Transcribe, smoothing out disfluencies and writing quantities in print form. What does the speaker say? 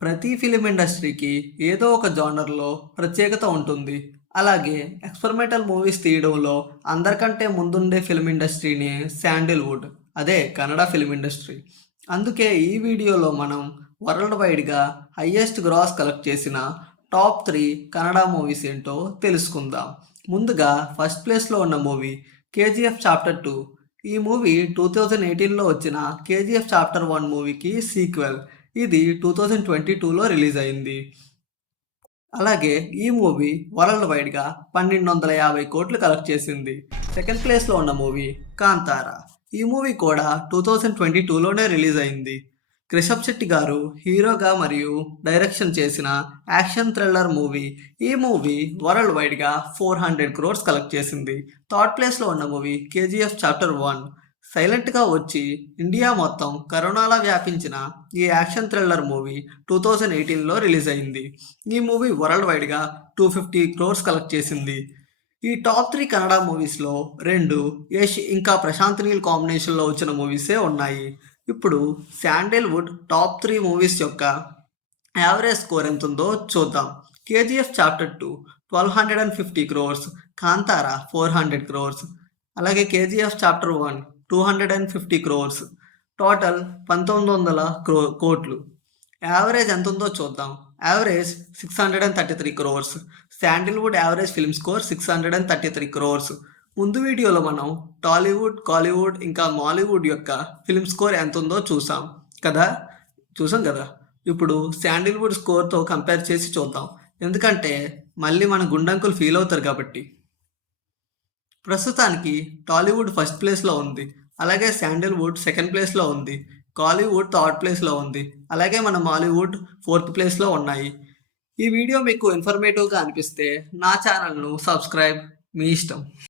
ప్రతి ఫిలిం ఇండస్ట్రీకి ఏదో ఒక జానర్‌లో ప్రత్యేకత ఉంటుంది. అలాగే ఎక్స్‌పెరిమెంటల్ మూవీస్ తీయడంలో అందరికంటే ముందుండే ఫిల్మ్ ఇండస్ట్రీనే శాండిల్‌వుడ్. అదే కన్నడ ఫిల్మ్ ఇండస్ట్రీ. అందుకే ఈ వీడియోలో మనం వరల్డ్ వైడ్‌గా హైయెస్ట్ గ్రాస్ కలెక్ట్ చేసిన టాప్ 3 కన్నడ మూవీస్ ఏంటో తెలుసుకుందాం. ముందుగా ఫస్ట్ ప్లేస్‌లో ఉన్న మూవీ 'కేజీఎఫ్ చాప్టర్ 2'. ఈ మూవీ 2018లో వచ్చిన 'కేజీఎఫ్ చాప్టర్ 1' మూవీకి సీక్వెల్. ఇది 2022లో రిలీజ్ అయింది. అలాగే ఈ మూవీ వరల్డ్ వైడ్‌గా 1250 కోట్లు కలెక్ట్ చేసింది. సెకండ్ ప్లేస్‌లో ఉన్న మూవీ 'కాంతార'. ఈ మూవీ కూడా 2022లోనే రిలీజ్ అయింది. రిషబ్ శెట్టి గారు హీరోగా మరియు డైరెక్షన్ చేసిన యాక్షన్ థ్రిల్లర్ మూవీ. ఈ మూవీ వరల్డ్ వైడ్‌గా 400 క్రోర్స్ కలెక్ట్ చేసింది. థర్డ్ ప్లేస్‌లో ఉన్న మూవీ 'కేజీఎఫ్ చాప్టర్ 1'. సైలెంట్‌గా వచ్చి ఇండియా మొత్తం కరోనాలా వ్యాపించిన ఈ యాక్షన్ థ్రిల్లర్ మూవీ 2018లో రిలీజ్ అయింది. ఈ మూవీ వరల్డ్ వైడ్‌గా 250 క్రోర్స్ కలెక్ట్ చేసింది. ఈ టాప్ 3 కన్నడ మూవీస్‌లో 2 యష్ ఇంకా ప్రశాంత్ నీల్ కాంబినేషన్‌లో వచ్చిన మూవీసే ఉన్నాయి. ఇప్పుడు శాండిల్‌వుడ్ టాప్ 3 మూవీస్ యొక్క యావరేజ్ స్కోర్ ఎంతుందో చూద్దాం. 'కేజీఎఫ్ చాప్టర్ 2' 1250 క్రోర్స్, 'కాంతార' 400 క్రోర్స్, అలాగే 'కేజీఎఫ్ చాప్టర్ 1' 250 క్రోర్స్, టోటల్ 1900 కోట్లు. యావరేజ్ ఎంతుందో చూద్దాం. Average 633 crores. Sandalwood average film score 633 crores. ముందు వీడియోలో మనం టాలీవుడ్, కాలీవుడ్ ఇంకా మాలీవుడ్ యొక్క ఫిల్మ్ స్కోర్ ఎంతుందో చూసాం కదా. ఇప్పుడు శాండిల్‌వుడ్ స్కోర్‌తో కంపేర్ చేసి చూద్దాం. ఎందుకంటే మళ్ళీ మన గుండంకులు ఫీల్ అవుతారు కాబట్టి. ప్రస్తుతానికి టాలీవుడ్ ఫస్ట్ ప్లేస్‌లో ఉంది. అలాగే శాండిల్‌వుడ్ సెకండ్ ప్లేస్‌లో ఉంది. కాలీవుడ్ థర్డ్ ప్లేస్‌లో ఉంది. అలాగే మన మాలీవుడ్ ఫోర్త్ ప్లేస్‌లో ఉన్నాయి. ఈ వీడియో మీకు ఇన్ఫర్మేటివ్‌గా అనిపిస్తే నా ఛానల్‌ను సబ్స్క్రైబ్. మీ ఇష్టం.